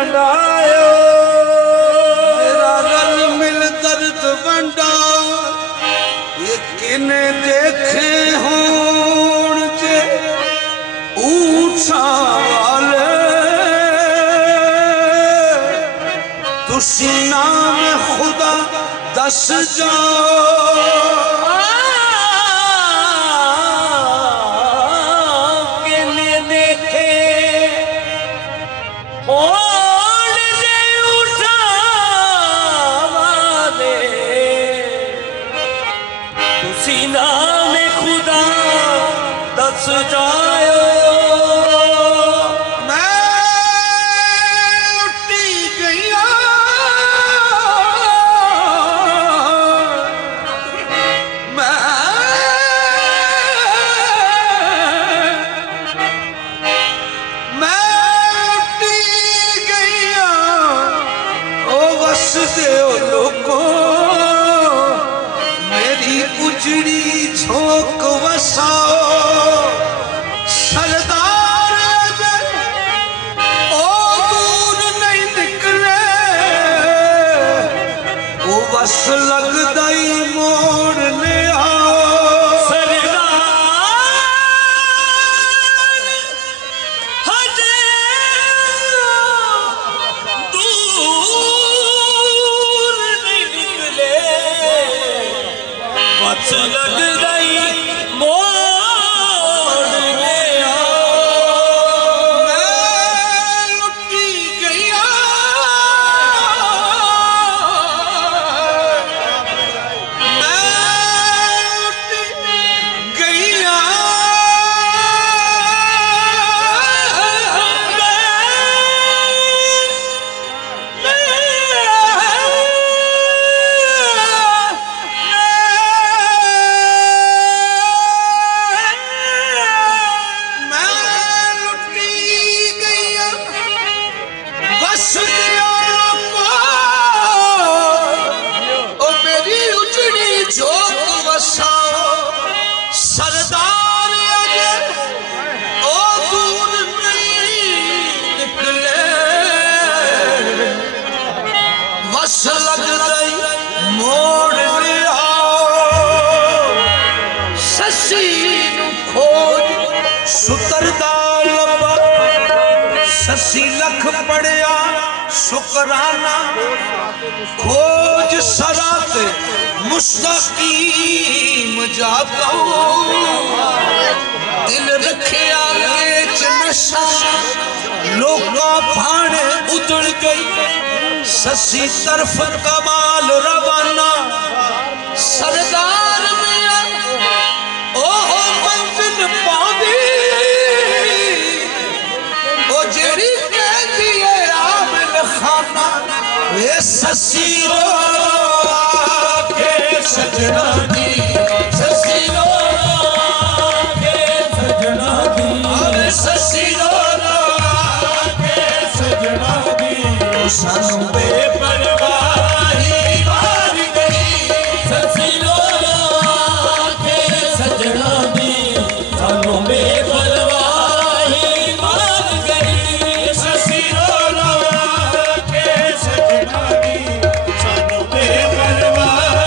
वंडायो मेरा रल मिल दर्द वंडा ये किने देखे होण जे ऊंचा वाले तुसी नाम खुदा दस जाओ झोंक वसाओ सरदार ओ दूर नहीं निकले ओ बस लगदा ही मोड़ ले आओ सरदार हजे दूर नहीं निकले बस लगदा सरदार ओ दूर नहीं निकले बस लग गई मोड़ ले आओ ससी खोज सुतरदा लबा ससी लख पड़िया शुकराना खोज सरात मुस्तकीम जाता दिल रखिया लेच नशा लोका फाने उतड़ गई ससी तरफ कमाल रवाना सरदार मिया ओह मंजिल पावी ओ जेरी कह दिए आमिल खाना ये ससी सजना दी ससी के सजना दी ससी के सजना दी सानू बेपरवाही मार गई ससी के सजना दी सानू बेपरवाही मार गई ससी के सजना दी सानू बेपरवाही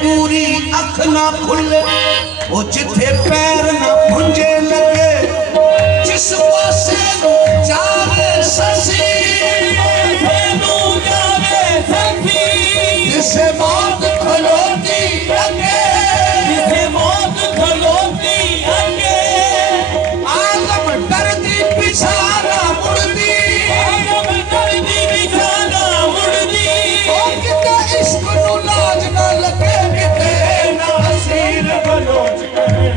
पूरी अख ना खुले वो जिथे पैर ना पुंजे लगे जिस पासे जावे ससी जिसे मौत खलोती लगे जिसे मौत खलोती लगे आलम डरदी पिछाना मुड़दी आलम डरदी पिछाना मुड़दी ओ किते इश्क नु लाज ना लगे किते ना हसीन बलोच कहे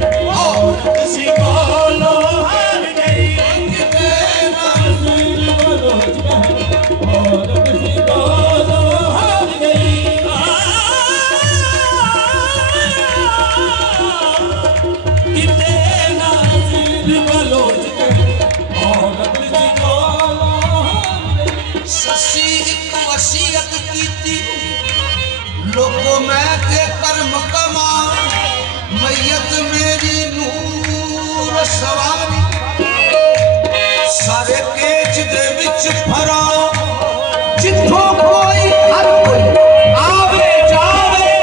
लोगों मैं ते कर्म कमा मैयत मेरी नूर सवारी सारे केच दे विच भरा जिथों कोई हर कोई आवे जावे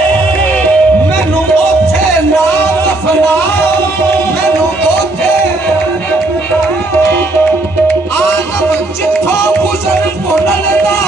मैनू ओथे ना दफना मैनू ओथे आदम जिथों गुजर भुलदा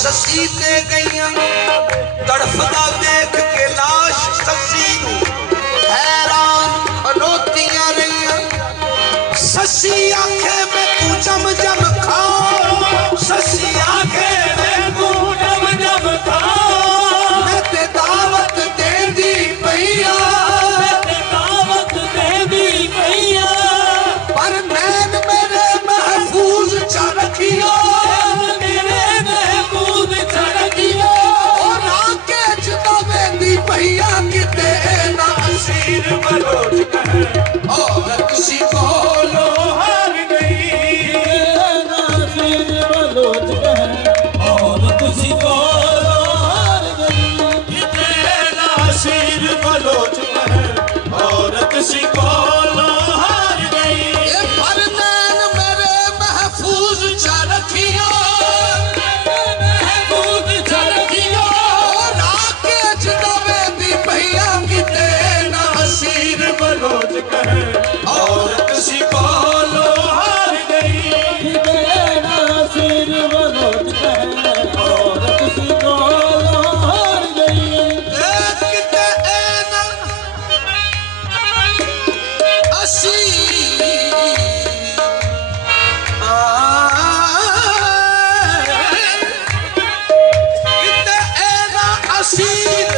ससी ते गईयां तड़फदा देख के लाश ससी हैरान खलोतियां रहियां ससी आखे मैं तू जम जम खा ससी आखे मैं तू जम जम खा मैं ते दावत देंदी पईया मैं ते दावत देंदी पईया पर नैन मेरे महफूज च रखियो भैया किते ना असीर बलोच कहे औरत सी बोलो हार गई ना असीर बलोच कहे औरत सी बोलो हार गई किते ना असीर बलोच कहे औरत सी बोलो हार गई ये फरमान मेरे महफूज च रखियो औरत सी बोलो हार गई सिर बलोच कहे औरत सी बोलो हार गई किते ना असी किते ना असी